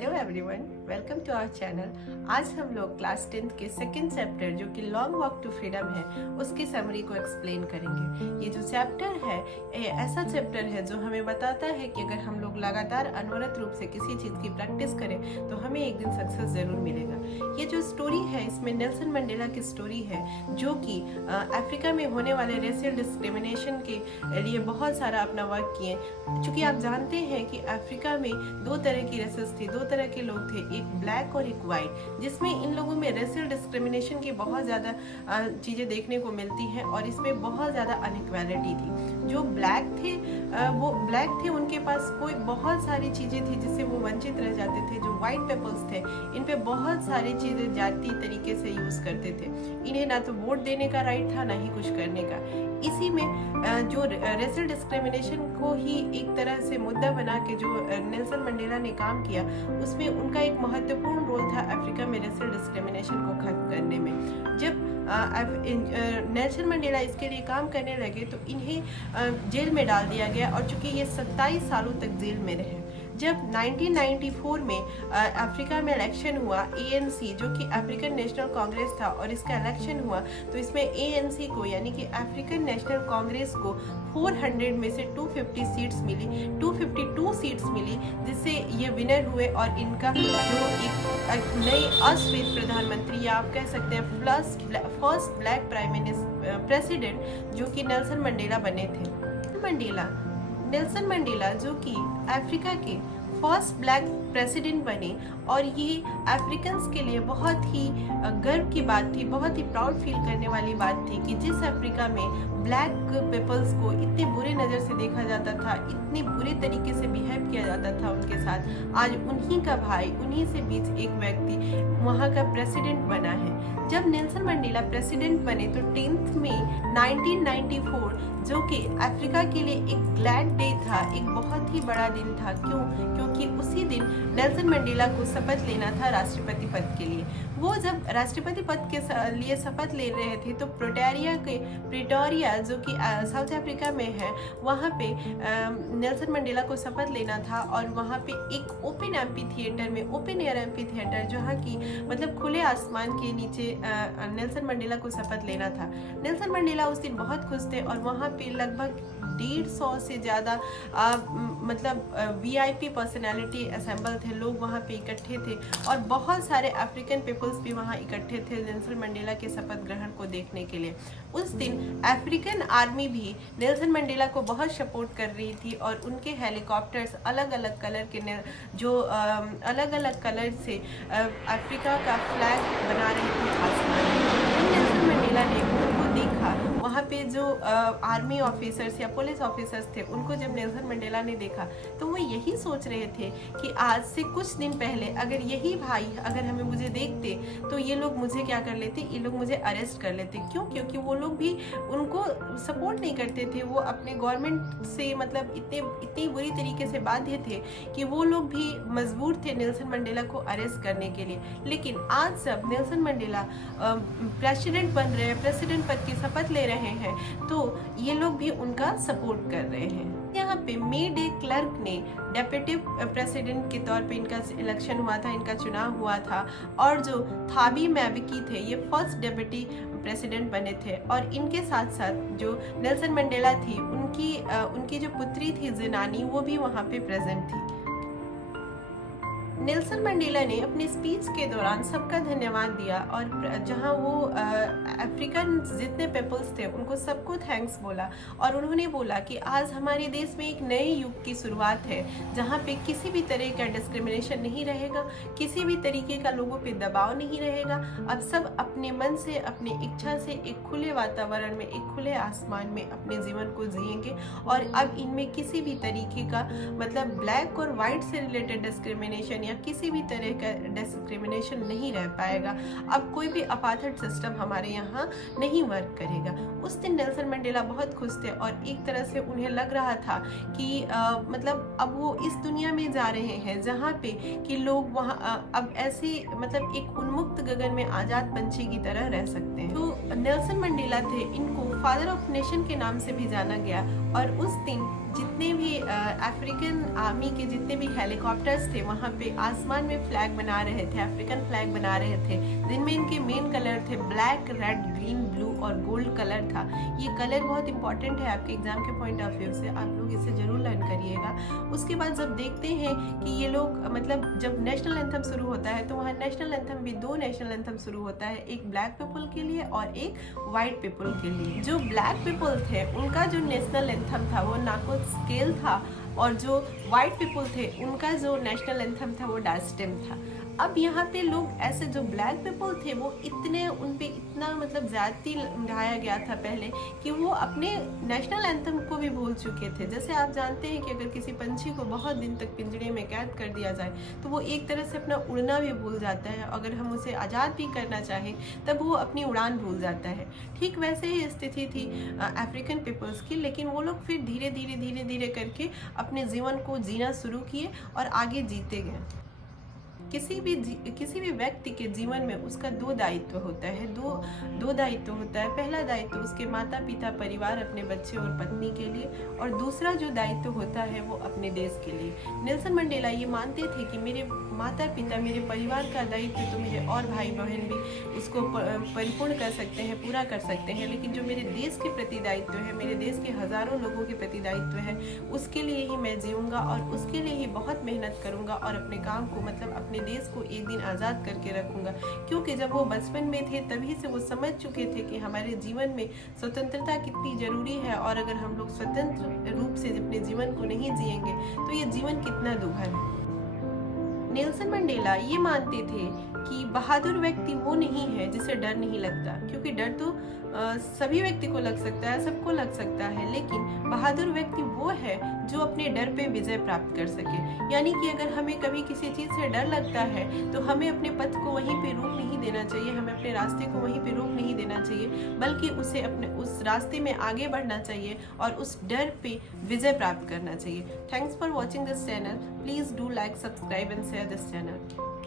Hello everyone, welcome to our channel. आज हम लोग क्लास 10th के सेकंड चैप्टर जो कि लॉन्ग वॉक टू फ्रीडम है उसकी समरी को एक्सप्लेन करेंगे। ये जो चैप्टर है ये ऐसा चैप्टर है जो हमें बताता है कि अगर हम लोग लगातार अनवरत रूप से किसी चीज़ की प्रैक्टिस करें तो हमें एक दिन सक्सेस ज़रूर मिलेगा। ये जो स्टोरी है इसमें नेल्सन मंडेला की स्टोरी है जो कि अफ्रीका में होने वाले रेशियल डिस्क्रिमिनेशन के लिए बहुत सारा अपना वर्क किए। चूँकि आप जानते हैं कि अफ्रीका में दो तरह की रेसेस थी, दो तरह के लोग थे, एक ब्लैक और एक वाइट, जिसमें इन लोगों में रेशियल डिस्क्रिमिनेशन की बहुत ज़्यादा चीज़ें देखने को मिलती हैं और इसमें बहुत ज़्यादा अनइक्वालिटी थी। जो ब्लैक थे वो ब्लैक थे, उनके पास कोई बहुत सारी चीज़ें थी जिससे वो वंचित रह जाते थे। जो वाइट पीपल्स थे इन पे बहुत सारी चीज़ें जाती तरीके से यूज़ करते थे। इन्हें ना तो वोट देने का राइट था ना ही कुछ करने का। इसी में जो रेशियल डिस्क्रिमिनेशन को ही एक तरह से मुद्दा बना के जो नेल्सन मंडेला ने काम किया उसमें उनका एक महत्वपूर्ण रोल था अफ्रीका में रेशियल डिस्क्रिमिनेशन को खत्म करने में। जब नेल्सन मंडेला इसके लिए काम करने लगे तो इन्हें जेल में डाल दिया गया और चूंकि ये 27 सालों तक जेल में रहे। जब 1994 में अफ्रीका में इलेक्शन हुआ, ANC जो कि अफ्रीकन नेशनल कांग्रेस था और इसका इलेक्शन हुआ तो इसमें ANC को यानी कि अफ्रीकन नेशनल कांग्रेस को 400 में से 250 सीट्स मिली, 252 सीट्स मिली, जिससे ये विनर हुए और इनका जो एक नई अश्वेत प्रधानमंत्री या आप कह सकते हैं फर्स्ट ब्लैक प्रेसिडेंट जो कि नेल्सन मंडेला बने थे। नेल्सन मंडेला जो कि अफ्रीका के फर्स्ट ब्लैक प्रेसिडेंट बने और ये अफ्रीकन्स के लिए बहुत ही गर्व की बात थी, बहुत ही प्राउड फील करने वाली बात थी कि जिस अफ्रीका में ब्लैक पीपल्स को इतने बुरे नज़र से देखा जाता था, इतने बुरे तरीके से बिहेव किया जाता था उनके साथ, आज उन्हीं का भाई, उन्हीं से बीच एक व्यक्ति वहाँ का प्रेसिडेंट बना है। जब नेल्सन मंडेला प्रेसिडेंट बने तो 10th मई 1994 जो कि अफ्रीका के लिए एक ग्लैड डे था, एक बहुत ही बड़ा दिन था। क्योंकि उसी दिन नेल्सन मंडेला को शपथ लेना था राष्ट्रपति पद के लिए। वो जब राष्ट्रपति पद के लिए शपथ ले रहे थे तो प्रिटोरिया जो कि साउथ अफ्रीका में है वहाँ पे नेल्सन मंडेला को शपथ लेना था और वहाँ पे एक ओपन एयर एम्पी थिएटर जहाँ की मतलब खुले आसमान के नीचे नेल्सन मंडेला को शपथ लेना था। नेल्सन मंडेला उस दिन बहुत खुश थे और वहाँ पे लगभग 150 से ज़्यादा VIP पर्सनैलिटी असेंबल थे, लोग वहाँ पे इकट्ठे थे और बहुत सारे अफ्रीकन पीपल्स भी वहाँ इकट्ठे थे नेल्सन मंडेला के शपथ ग्रहण को देखने के लिए। उस दिन अफ्रीकन आर्मी भी नेल्सन मंडेला को बहुत सपोर्ट कर रही थी और उनके हेलीकॉप्टर्स अलग अलग कलर के अलग अलग कलर से अफ्रीका का फ्लैग बना रहे थे आसमान में। नेल्सन मंडेला ने उनको देखा, वहाँ पे जो आर्मी ऑफिसर्स या पुलिस ऑफिसर्स थे उनको जब नेल्सन मंडेला ने देखा तो वो यही सोच रहे थे कि आज से कुछ दिन पहले अगर यही भाई अगर मुझे देखते तो ये लोग मुझे क्या कर लेते, ये लोग मुझे अरेस्ट कर लेते। क्यों? क्योंकि वो लोग भी उनको सपोर्ट नहीं करते थे, वो अपने गवर्नमेंट से मतलब इतनी बुरी तरीके से बाध्य थे कि वो लोग भी मजबूर थे नेल्सन मंडेला को अरेस्ट करने के लिए। लेकिन आज जब नेल्सन मंडेला प्रेसिडेंट बन रहे हैं, प्रेसिडेंट पद की शपथ ले रहे हैं तो ये लोग भी उनका सपोर्ट कर रहे हैं। यहाँ पे मे डे क्लर्क ने डेप्यूटी प्रेसिडेंट के तौर पे इनका इलेक्शन हुआ था, इनका चुनाव हुआ था और जो थाबी मैबिकी थे ये फर्स्ट डेप्यूटी प्रेसिडेंट बने थे और इनके साथ साथ जो नेल्सन मंडेला थी उनकी जो पुत्री थी ज़नानी वो भी वहाँ पे प्रेजेंट थी। नेल्सन मंडेला ने अपनी स्पीच के दौरान सबका धन्यवाद दिया और जहां वो अफ्रीकन जितने पीपल्स थे उनको सबको थैंक्स बोला और उन्होंने बोला कि आज हमारे देश में एक नए युग की शुरुआत है जहां पे किसी भी तरह का डिस्क्रिमिनेशन नहीं रहेगा, किसी भी तरीके का लोगों पे दबाव नहीं रहेगा। अब सब अपने मन से, अपनी इच्छा से एक खुले वातावरण में, एक खुले आसमान में अपने जीवन को जिएंगे और अब इनमें किसी भी तरीके का मतलब ब्लैक और वाइट से रिलेटेड डिस्क्रिमिनेशन या किसी भी तरह का डिस्क्रिमिनेशन नहीं रह पाएगा। अब कोई भी अपार्थाइड सिस्टम हमारे यहाँ नहीं वर्क करेगा। उस दिन नेल्सन मंडेला बहुत खुश थे और एक तरह से उन्हें लग रहा था कि मतलब अब वो इस दुनिया में जा रहे हैं जहाँ पे कि लोग वहाँ अब ऐसे मतलब एक उन्मुक्त गगन में आज़ाद पंछी की तरह रह सकते हैं। तो नेल्सन मंडेला थे, इनको फादर ऑफ नेशन के नाम से भी जाना गया और उस दिन जितने भी अफ्रीकन आर्मी के जितने भी हेलीकॉप्टर्स थे वहाँ पे आसमान में फ्लैग बना रहे थे, अफ्रीकन फ्लैग बना रहे थे, जिनमें इनके मेन कलर थे ब्लैक, रेड, ग्रीन, ब्लू और गोल्ड कलर था। ये कलर बहुत इंपॉर्टेंट है आपके एग्जाम के पॉइंट ऑफ व्यू से, आप लोग इसे जरूर लर्न करिएगा। उसके बाद जब देखते हैं कि ये लोग मतलब जब नेशनल एंथम शुरू होता है तो वहाँ नेशनल एंथम भी 2 नेशनल एंथम शुरू होता है, एक ब्लैक पीपल के लिए और एक वाइट पीपल के लिए। जो ब्लैक पीपल थे उनका जो नेशनल एंथम था वो नाकोद स्केल था, और जो वाइट पीपल थे उनका जो नेशनल एंथम था वो डास्टेम था। अब यहाँ पे लोग ऐसे जो ब्लैक पीपल थे वो इतने उन पे इतना मतलब ज्यादती ढाया गया था पहले कि वो अपने नेशनल एंथम को भी भूल चुके थे। जैसे आप जानते हैं कि अगर किसी पंछी को बहुत दिन तक पिंजरे में कैद कर दिया जाए तो वो एक तरह से अपना उड़ना भी भूल जाता है, अगर हम उसे आज़ाद भी करना चाहें तब वो अपनी उड़ान भूल जाता है। ठीक वैसे ही स्थिति थी अफ्रीकन पीपल्स की, लेकिन वो लोग फिर धीरे धीरे करके अपने जीवन को जीना शुरू किए और आगे जीते गए। किसी भी व्यक्ति के जीवन में उसका 2 दायित्व होता है, दो दायित्व होता है। पहला दायित्व उसके माता पिता, परिवार, अपने बच्चे और पत्नी के लिए, और दूसरा जो दायित्व होता है वो अपने देश के लिए। नेल्सन मंडेला ये मानते थे कि मेरे माता पिता, मेरे परिवार का दायित्व तो मेरे और भाई बहन भी उसको परिपूर्ण कर सकते हैं, पूरा कर सकते हैं, लेकिन जो मेरे देश के प्रति दायित्व है, मेरे देश के हजारों लोगों के प्रति दायित्व है, उसके लिए ही मैं जीऊँगा और उसके लिए ही बहुत मेहनत करूँगा और अपने काम को मतलब अपने देश को एक दिन आज़ाद करके रखूंगा। क्योंकि जब वो बचपन में थे तभी से वो समझ चुके थे कि हमारे जीवन में स्वतंत्रता कितनी जरूरी है, और अगर हम लोग स्वतंत्र रूप से अपने जीवन को नहीं जिएंगे तो ये जीवन कितना दुभर है। नेल्सन मंडेला ये मानते थे कि बहादुर व्यक्ति वो नहीं है जिसे डर नहीं लगता, क्योंकि डर तो सभी व्यक्ति को लग सकता है, सबको लग सकता है, लेकिन बहादुर व्यक्ति वो है जो अपने डर पे विजय प्राप्त कर सके। यानी कि अगर हमें कभी किसी चीज़ से डर लगता है तो हमें अपने पथ को वहीं पे रोक नहीं देना चाहिए, हमें अपने रास्ते को वहीं पे रोक नहीं देना चाहिए, बल्कि उसे अपने उस रास्ते में आगे बढ़ना चाहिए और उस डर पे विजय प्राप्त करना चाहिए। Thanks for watching this channel. Please do like, subscribe and share this channel.